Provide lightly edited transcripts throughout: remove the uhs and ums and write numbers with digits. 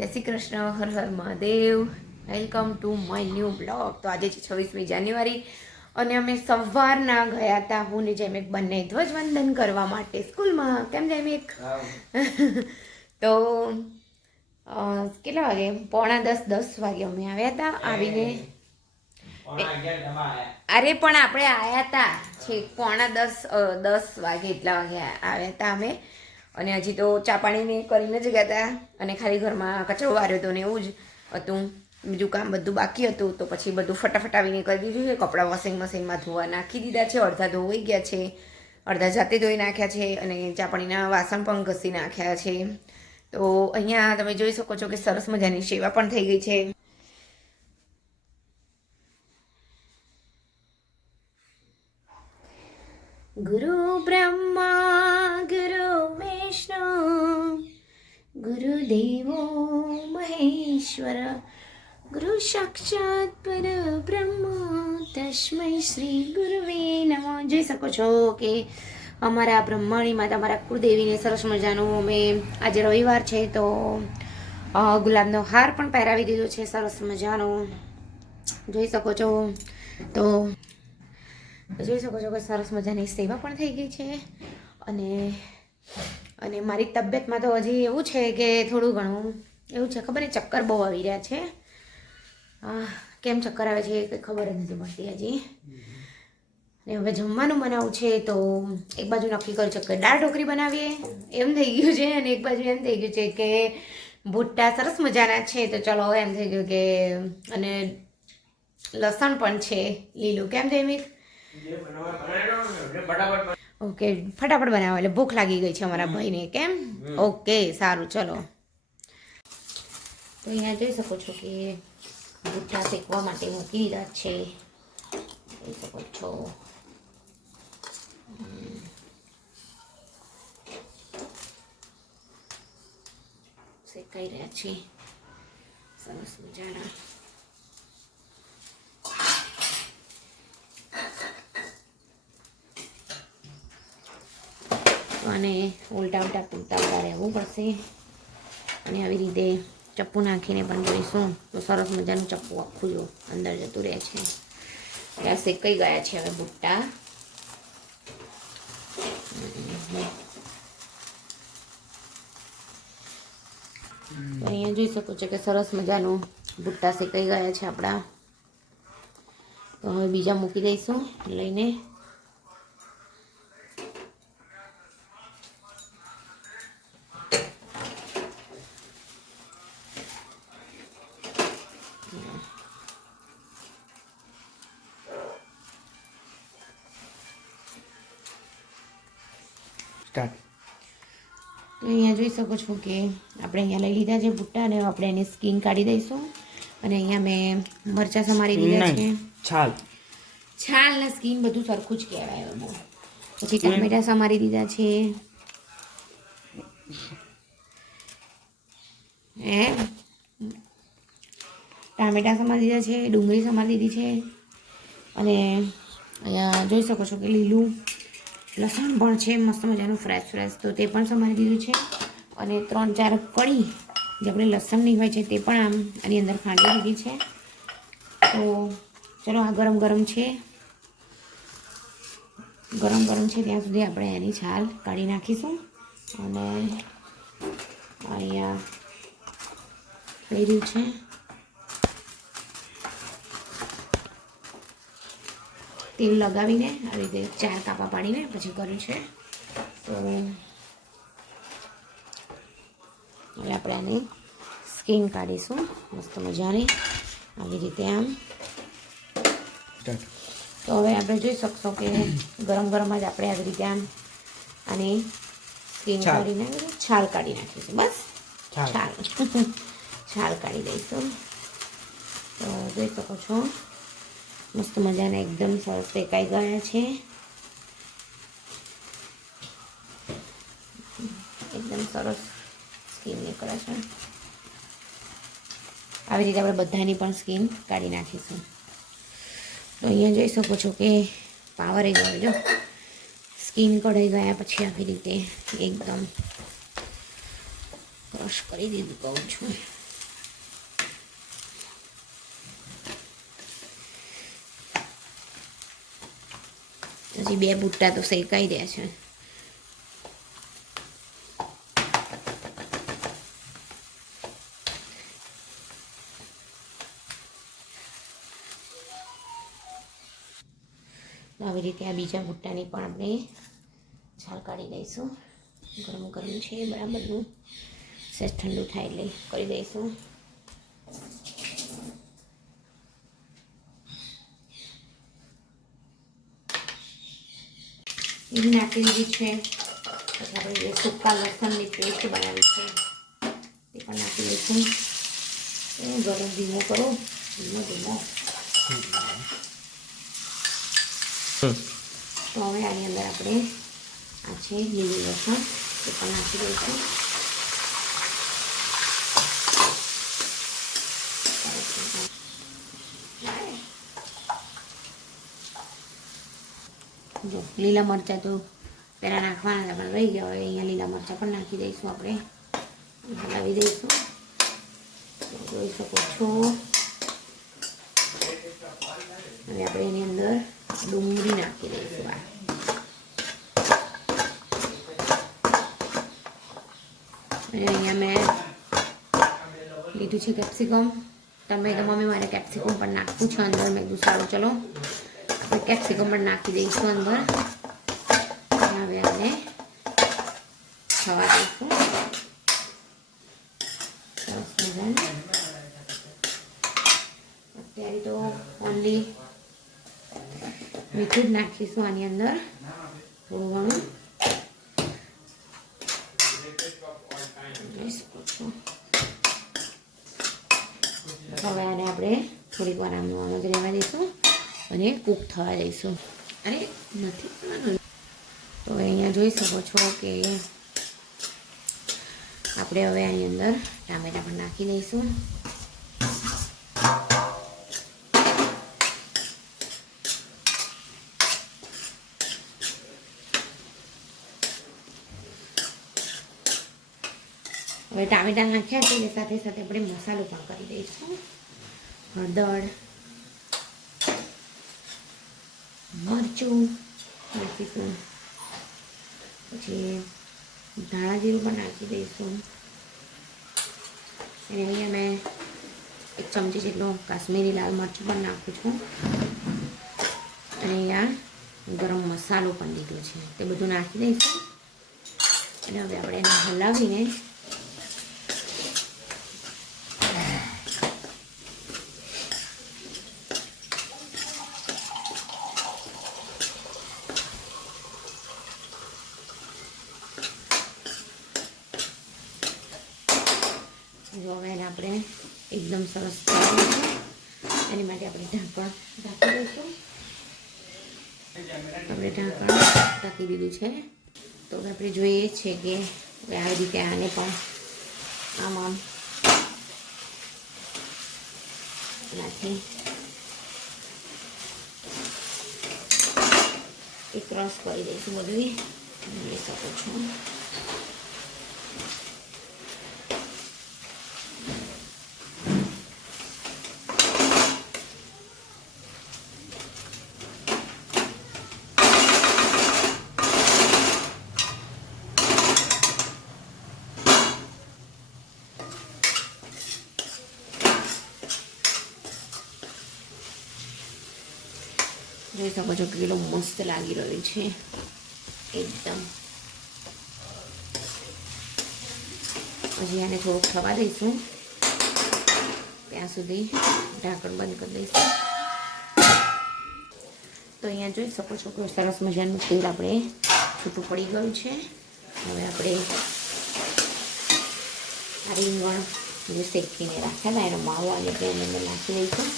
જય શ્રી કૃષ્ણ, હર હર Mahadev. Welcome to my new blog. તો આજે છે 26મી જાન્યુઆરી અને અમે સવારના ગયા હતા હું ને જયમેક બંને ધ્વજવંદન કરવા માટે સ્કૂલમાં. કેમ જયમેક? તો કેટલા વાગે? 9:45 વાગે અમે આવ્યા હતા. આવીને અરે પણ આપણે આવ્યા હતા છેક 9:45 વાગે, એટલા વાગે આવ્યા હતા અમે. અને હજી તો ચા પાણીને કરીને જ ગયા હતા અને ખાલી ઘરમાં કચરો વાર્યો હતો ને એવું જ હતું. બીજું કામ બધું બાકી હતું તો પછી બધું ફટાફટ આવીને કરી દીધું છે. કપડાં વોશિંગ મશીનમાં ધોવા નાખી દીધા છે. અડધા ધોવાઈ ગયા છે, અડધા જાતે ધોઈ નાખ્યા છે અને ચા પાણીના વાસણ પણ ઘસી નાખ્યા છે. તો અહીંયા તમે જોઈ શકો છો કે સરસ મજાની સેવા પણ થઈ ગઈ છે. ગુરુ બ્રહ્મા ગુરુ વિષ્ણુ ગુરુદેવો મહેશ્વર ગુરુ સાક્ષાત પરબ્રહ્મ તસ્મૈ શ્રી ગુરુવે નમઃ. જોઈ શકો છો કે અમારા બ્રહ્માણી માતા, અમારા કુળદેવીને સરસ મજાનું અમે આજે રવિવાર છે તો ગુલાબનો હાર પણ પહેરાવી દીધો છે સરસ મજાનો. જોઈ શકો છો તો જોઈ શકો છો કે સરસ મજાની સેવા પણ થઈ ગઈ છે. અને મારી તબિયતમાં તો હજી એવું છે કે થોડું ઘણું એવું છે, ખબર નહીં, ચક્કર બહુ આવી રહ્યા છે. કેમ ચક્કર આવે છે કંઈ ખબર જ નથી પડતી હજી. અને હવે જમવાનું બનાવવું છે તો એક બાજુ નક્કી કર્યું છે કે દાળ ઢોકળી બનાવીએ એમ થઈ ગયું છે, અને એક બાજુ એમ થઈ ગયું છે કે ભૂટ્ટા સરસ મજાના છે તો ચલો એમ થઈ ગયું કે, અને લસણ પણ છે લીલું. કેમ જયમિક? ઓકે, ફટાફટ બનાવો એટલે ભૂખ લાગી ગઈ છે અમારા ભાઈને. કેમ? ઓકે, સારું, ચલો. તો અહીંયા જોઈ શકો છો કે ભૂટ્ટા શેકવા માટે મૂકી દીધા છે. જોઈ શકો છો શેકાઈ રહ્યા છે સરસ મજાના. અને ઉલટા ઉલટા પૂરતા રહેવું પડશે. અને આવી રીતે ચપ્પુ નાખીને પણ જોઈશું તો સરસ મજાનું ચપ્પુ આખું જો અંદર જતું રહે છે. એટલે શેકાઈ ગયા છે હવે ભૂટ્ટા. તો અહીંયા જોઈ શકો છો કે સરસ મજાનું ભૂટ્ટા શેકાઈ ગયા છે આપણા. તો હવે બીજા મૂકી દઈશું લઈને. સ્ટાર્ટ. તો અહીંયા જોઈ શકો છો કે આપણે અહીંયા લઈ લીધા છે ભૂટ્ટા અને આપણે એની સ્કીન કાઢી દઈશું. અને અહીંયા મેં મરચાં સમારી દીધા છે. છાલ ને સ્કીન બધું સરખું જ કહેવાય. પછી ટામેટા સમારી દીધા છે. ટામેટા સમારી દીધા છે, ડુંગળી સમારી દીધી છે. અને અહીંયા જોઈ શકો છો કે લીલું લસણ પણ છે મસ્ત મજાનું ફ્રેશ તો તે પણ સમારી દીધું છે. અને 3-4 કળી જે આપણે લસણની હોય છે તે પણ આમ આની અંદર ખાંડી દીધી છે. તો ચલો આ ગરમ ગરમ છે ત્યાં સુધી આપણે એની છાલ કાઢી નાખીશું. અને અહીંયા થઈ રહ્યું છે. તેલ લગાવીને આવી રીતે 4 કાપા પાડીને પછી કર્યું છે. તો હવે આપણે આની સ્કીન કાઢીશું મસ્ત મજાની આવી રીતે આમ. તો હવે આપણે જોઈ શકશો કે ગરમ ગરમ જ આપણે આવી રીતે આમ આની સ્કીન કાઢીને છાલ કાઢી નાખીશું. બસ છાલ કાઢી દઈશું. તો જોઈ શકો છો મસ્ત મજાના એકદમ સરસ શેકાઈ ગયા છે. એકદમ સરસ સ્કીન નીકળે છે. આવી રીતે આપણે બધાની પણ સ્કીન કાઢી નાખીશું. તો અહીંયા જોઈ શકો છો કે પાવર એ ગયો જો સ્કીન કઢાઈ ગયા પછી આવી રીતે એકદમ ક્રશ કરી દીધું કહું છું. હજી 2 બુટ્ટા તો શેકાઈ રહ્યા છે. આવી રીતે આ બીજા બુટ્ટાની પણ આપણે છાલ કાઢી દઈશું. ગરમ ગરમ છે બરાબરનું, સહેજ ઠંડુ થાય એટલે કરી દઈશું. એ નાખી દીધી છે. પછી આપણે જે સૂકા લસણની પેસ્ટ બનાવી છે એ પણ નાખી દઈશું. ગરમ ધીમો કરો, ધીમો ધીમો. તો હવે આની અંદર આપણે આ છે લીલી લસણ એ પણ નાખી દઈશું. જો લીલા મરચાં તો પહેલાં નાખવાના હતા પણ રહી ગયા, હોય અહીંયા લીલા મરચાં પણ નાખી દઈશું. આપણે હલાવી દઈશું. જોઈ શકો છો. હવે આપણે એની અંદર ડુંગળી નાખી દઈશું. અને અહીંયા મેં લીધું છે કેપ્સિકમ. તમે તો મમ્મી મારે કેપ્સિકમ પણ નાખવું છે અંદર. મેં કીધું સારું ચલો આપણે કેપ્સિકમ પણ નાખી દઈશું અંદર. હવે આપણે ખવા દઈશું. સરસ મજાનું. અત્યારે તો ઓનલી મીઠું જ નાખીશું આની અંદર, થોડું ઘણું. હવે આને આપણે થોડીક વાર આમ જ રહેવા દઈશું અને કૂક થવા દઈશું. અરે નથી કરવાનું. તો અહીંયા જોઈ શકો છો કે આપણે હવે આની અંદર ટામેટાં પણ નાખી દઈશું. હવે ટામેટાં નાખ્યા છે એટલે સાથે સાથે આપણે મસાલો પણ કરી દઈશું. હળદર, મરચું નાખીશું, પછી ધાણા જીરું પણ નાખી દઈશું. અને અહીંયા મેં 1 ચમચી જેટલું કાશ્મીરી લાલ મરચું પણ નાખું છું. અને અહીંયા ગરમ મસાલો પણ લીધો છે, તે બધું નાખી દઈશું. અને હવે આપણે એને હલાવીને જો હવે એને આપણે એકદમ સરસ કરીશું. એની માટે આપણે ઢાંકણ ઢાંકી દઈશું. આપણે ઢાંકણ ઢાંકી દીધું છે. તો હવે આપણે જોઈએ છે કે આવી રીતે આને પણ આમ નાખી એક રસ કરી દઈશું. બધું જોઈ શકો છો. જોઈ શકો છો કેટલો મસ્ત લાગી રહ્યું છે એકદમ. હજી આને થોડુંક થવા દઈશું, ત્યાં સુધી ઢાંકણ બંધ કરી દઈશું. તો અહીંયા જોઈ શકો છો કે સરસ મજાનું તેલ આપણે છૂટું પડી ગયું છે. હવે આપણે આ રીંગણ જે શેકીને રાખ્યા હતા એનો માવો અને તેની અંદર નાખી દઈશું.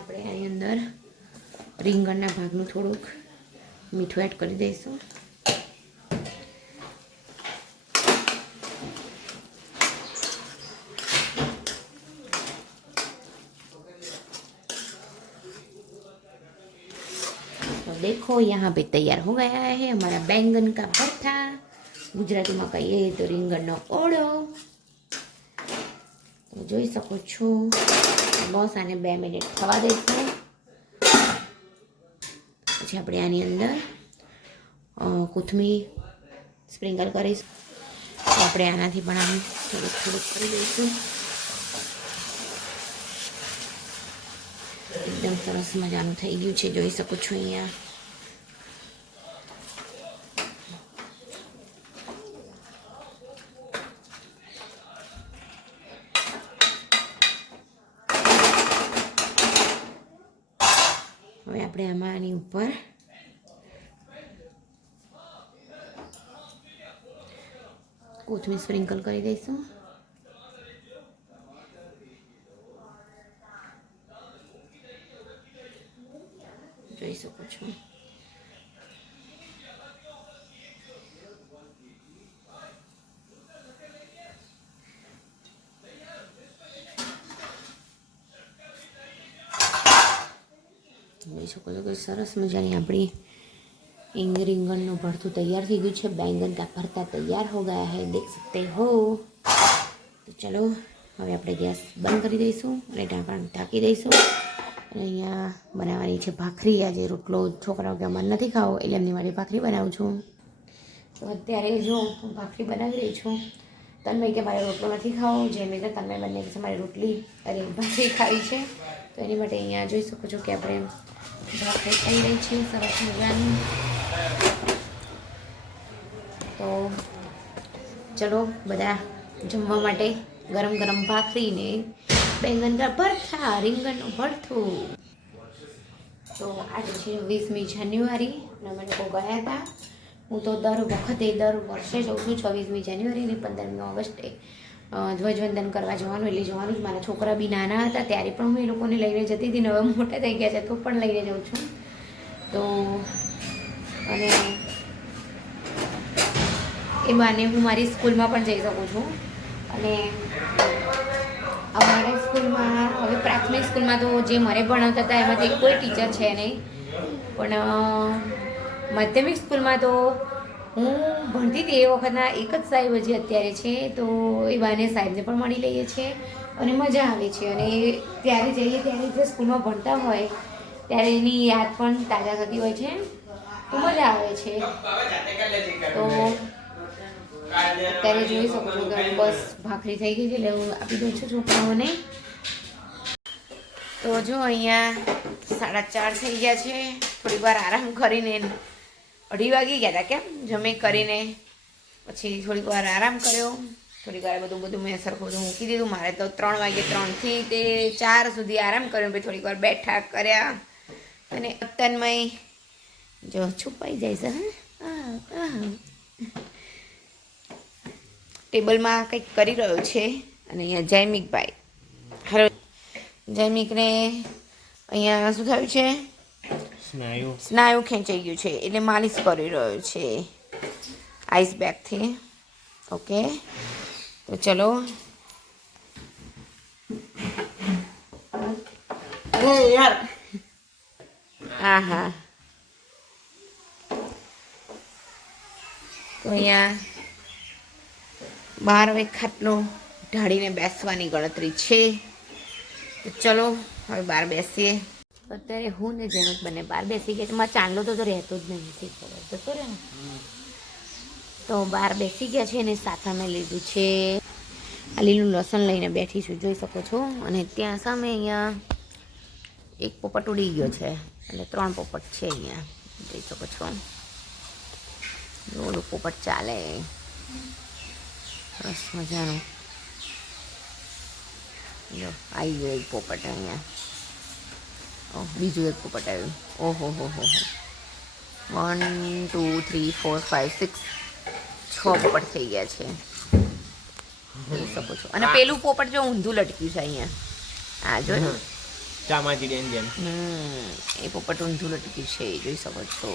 આપણે આની અંદર રીંગણના ભાગનું થોડુંક મીઠું એડ કરી દઈશું. तो देखो यहाँ पे तैयार हो गया है हमारा बैंगन का भरता. गुजराती में कहिए तो રીંગણનો ઓળો. તો જોઈ શકો છો. બસ આને 2 મિનિટ થવા દઈશું. પછી આપણે આની અંદર કોથમીર સ્પ્રિંકલ કરીશું. તો આપણે આનાથી પણ આમ થોડુંક થોડુંક કરી દઈશું. એકદમ સરસ મજાનું થઈ ગયું છે, જોઈ શકો છો અહીંયા. હવે આપણે આમાં આની ઉપર કોથમીર સ્પ્રિંકલ કરી દઈશું. જોઈ શકો છો. જોઈ શકો છો કે સરસ મજાની આપણી રીંગણનું ભરતું તૈયાર થઈ ગયું છે. बैंगन का भरता तैयार हो गया है, देख सकते हो. તો ચલો હવે આપણે ગેસ બંધ કરી દઈશું અને ઢાંકણ ઢાંકી દઈશું. અને અહીંયા બનાવવાની છે ભાખરી. આજે રોટલો છોકરાઓ કે મન નથી ખાવો એટલે એમની માટે ભાખરી બનાવું છું. તો અત્યારે જો હું ભાખરી બનાવી રહી છું. તન્મય કે મારે રોટલો નથી ખાવો, જે મેં તન્મય બંને કે મારે રોટલી અરે ભાખરી ખાવી છે. તો એની માટે અહીંયા જોઈ શકો છો કે આપણે ભાખરી ખાઈ રહી છીએ સરસ મજાની. તો ચલો બધા જમવા માટે ગરમ ગરમ ભાખરીને बैंगन का भरता, રીંગણનું ભરતું. તો આજે છે 20મી જાન્યુઆરી અને અમે લોકો ગયા હતા. હું તો દર વર્ષે જઉં છું 26મી જાન્યુઆરી અને 15મી ઓગસ્ટે ધ્વજવંદન કરવા જવાનું એટલે જવાનું જ. મારા છોકરા બી નાના હતા ત્યારે પણ હું એ લોકોને લઈને જતી હતી. હવે મોટા થઈ ગયા છે તો પણ લઈને જાઉં છું. તો અને એ બહાને હું મારી સ્કૂલમાં પણ જઈ શકું છું. અને અમારા સ્કૂલમાં હવે પ્રાથમિક સ્કૂલમાં તો જે મારે ભણાવતા હતા એમાંથી કોઈ ટીચર છે નહીં, પણ માધ્યમિક સ્કૂલમાં તો હું ભણતી હતી એ વખતના એક જ સાહેબ હજી અત્યારે છે. તો એ બહાને સાહેબને પણ મળી લઈએ છીએ અને મજા આવે છે. અને ત્યારે જઈએ ત્યારે જે સ્કૂલમાં ભણતા હોય ત્યારે એની યાદ પણ તાજા થતી હોય છે, તો મજા આવે છે. તો અત્યારે જોઈ શકો છો કે બસ ભાખરી થઈ ગઈ છે એટલે હું આપી દઉં છું છોકરાઓને. તો જો અહીંયા 4:30 થઈ ગયા છે. થોડી વાર આરામ કરીને 2:30 વાગી ગયા હતા કેમ જમી કરીને પછી થોડીક વાર આરામ કર્યો. થોડીક વાર બધું મેં સરખું બધું મૂકી દીધું. મારે તો 3 વાગે 3થી તે 4 સુધી આરામ કર્યો. પછી થોડીક વાર બેઠા કર્યા અને તન્મય જો છુપાઈ જાય છે. હા ટેબલમાં કંઈક કરી રહ્યો છે. અને અહીંયા જયમિકભાઈ, હલો જયમિકને અહીંયા શું થયું છે? સ્નાયુ ખેંચાઈ ગયું છે એટલે માલિશ કરી રહ્યો છે આઈસ બેગથી. ઓકે તો ચલો યાર. હા તો અહીંયા બહાર હવે ખાટલો ઢાળીને બેસવાની ગણતરી છે. તો ચલો હવે બહાર બેસીએ. અત્યારે હું ને જેમક બંને બહાર બેસી ગયા છે. મારા ચાંદલો તો રહેતો જ નથી, ખબર જતો રહે ને. તો બહાર બેસી ગયા છે અને સાથે મેં લીધું છે આ લીલું લસણ લઈને બેઠી છું, જોઈ શકો છો. અને ત્યાં સામે અહીંયા એક પોપટ ઉડી ગયો છે એટલે 3 પોપટ છે અહીંયા, જોઈ શકો છો. ઓલું પોપટ ચાલે સરસ મજાનું. જો આવી ગયો એક પોપટ અહીંયા. બીજું એક પોપટ આવ્યું. ઓહો 1 2 3 4 5 6 પોપટ થઈ ગયા છે, જોઈ શકો છો. અને પેલું પોપટ જો ઊંધું લટક્યું છે અહીંયા. હા જો ચામાચીડિયાની જેમ. એ પોપટ ઊંધું લટક્યું છે જોઈ શકો છો.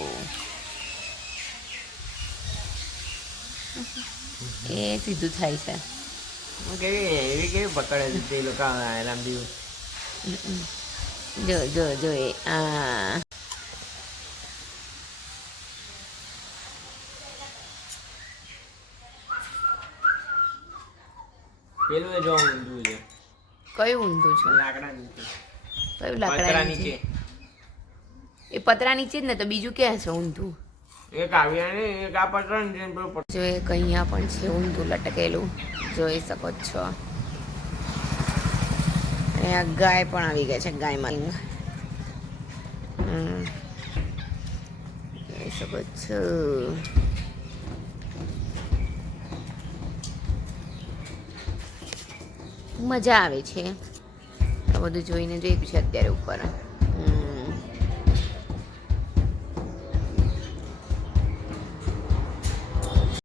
એ સીધું થાય છે. એવી કેવી પકડે છે તે લોકો રામદેવ. જો જો જો એ આ પેલું એ જો ઊંધું છે. કયું ઊંધું છે? લાકડા નીચે. કયું લાકડા પતરા નીચે? નીચે. એ પતરા નીચે જ ને, તો બીજું ક્યાં છે ઊંધું? એક આવ્યા ને એક આ પતરા નીચે ને પેલું જો એક અહીંયા પણ છે ઊંધું લટકેલું, જોઈ શકો છો. અને આ ગાય પણ આવી ગઈ છે, ગાયમાં જોઈ શકો છો. મજા આવે છે આ બધું જોઈને. જોઈ છે અત્યારે ઉપર.